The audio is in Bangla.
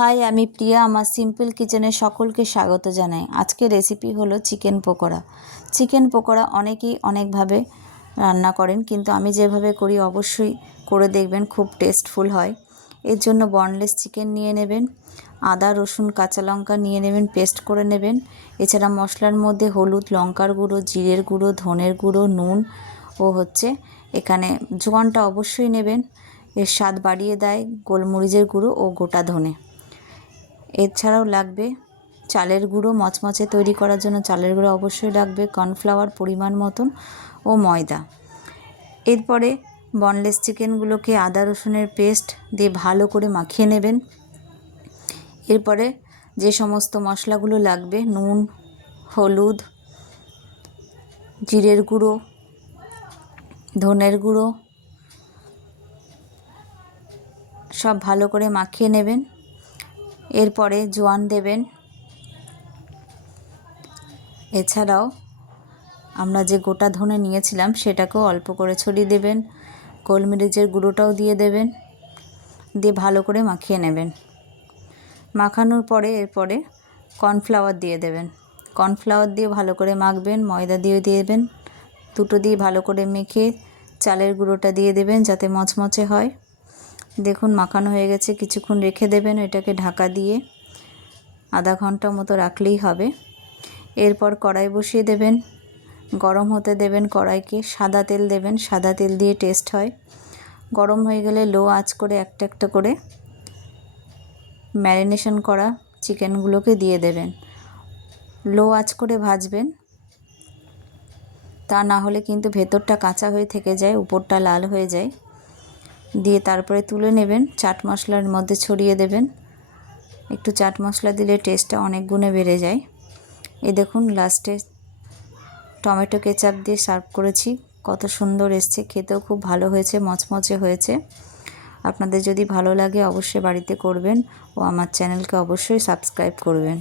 হাই, আমি প্রিয়া। আমার সিম্পল কিচেনে সকলকে স্বাগত জানাই। আজকে রেসিপি হলো চিকেন পকোড়া। চিকেন পকোড়া অনেকেই অনেকভাবে রান্না করেন, কিন্তু আমি যেভাবে করি অবশ্যই করে দেখবেন, খুব টেস্টফুল হয়। এর জন্য বনলেস চিকেন নিয়ে নেবেন, আদা রসুন কাঁচা লঙ্কা নিয়ে নেবেন, পেস্ট করে নেবেন। এছাড়া মশলার মধ্যে হলুদ, লঙ্কার গুঁড়ো, জিরের গুঁড়ো, ধনের গুঁড়ো, নুন ও এখানে জোয়ানটা অবশ্যই নেবেন। এর স্বাদ বাড়িয়ে দেয় গোলমরিচের গুঁড়ো ও গোটা ধনে। এছাড়াও লাগবে চালের গুঁড়ো, মচমচে তৈরি করার জন্য চালের গুঁড়ো অবশ্যই লাগবে, কর্নফ্লাওয়ার পরিমাণ মতন ও ময়দা। এরপরে বনলেস চিকেনগুলোকে আদা রসুনের পেস্ট দিয়ে ভালো করে মাখিয়ে নেবেন। এরপরে যে সমস্ত মশলাগুলো লাগবে, নুন, হলুদ, জিরের গুঁড়ো, ধনের গুঁড়ো, সব ভালো করে মাখিয়ে নেবেন। এরপরে জোয়ান দেবেন। এছাড়াও আমরা যে গোটা ধনে নিয়েছিলাম সেটাকেও অল্প করে ছড়িয়ে দেবেন। গোলমরিচের গুঁড়োটাও দিয়ে দেবেন, দিয়ে ভালো করে মাখিয়ে নেবেন। মাখানোর পরে এরপরে কর্নফ্লাওয়ার দিয়ে দেবেন। কর্নফ্লাওয়ার দিয়ে ভালো করে মাখবেন, ময়দা দিয়ে দেবেন, দুটো দিয়ে ভালো করে মেখে চালের গুঁড়োটা দিয়ে দেবেন যাতে মচমচে হয়। দেখুন মাখানো হয়ে গেছে, কিছুক্ষণ রেখে দেবেন এটাকে ঢাকা দিয়ে, আধা ঘন্টা মতো রাখলেই হবে। এরপর কড়াই বসিয়ে দেবেন, গরম হতে দেবেন কড়াইকে, সাদা তেল দেবেন, সাদা তেল দিয়ে টেস্ট হয়। গরম হয়ে গেলে লো আঁচ করে একটা একটা করে ম্যারিনেশন করা চিকেনগুলোকে দিয়ে দেবেন। লো আঁচ করে ভাজবেন, তা না হলে কিন্তু ভেতরটা কাঁচা হয়ে থেকে যায়, উপরটা লাল হয়ে যায়। দিয়ে তারপরে তুলে নেবেন, চাট মশলার মধ্যে ছড়িয়ে দেবেন। একটু চাট মশলা দিলে টেস্টটা অনেক গুণে বেড়ে যায়। এই দেখুন লাস্টে টমেটো কেচাপ দিয়ে সার্ভ করেছি, কত সুন্দর এসছে, খেতেও খুব ভালো হয়েছে, মচমচে হয়েছে। আপনাদের যদি ভালো লাগে অবশ্যই বাড়িতে করবেন ও আমার চ্যানেলকে অবশ্যই সাবস্ক্রাইব করবেন।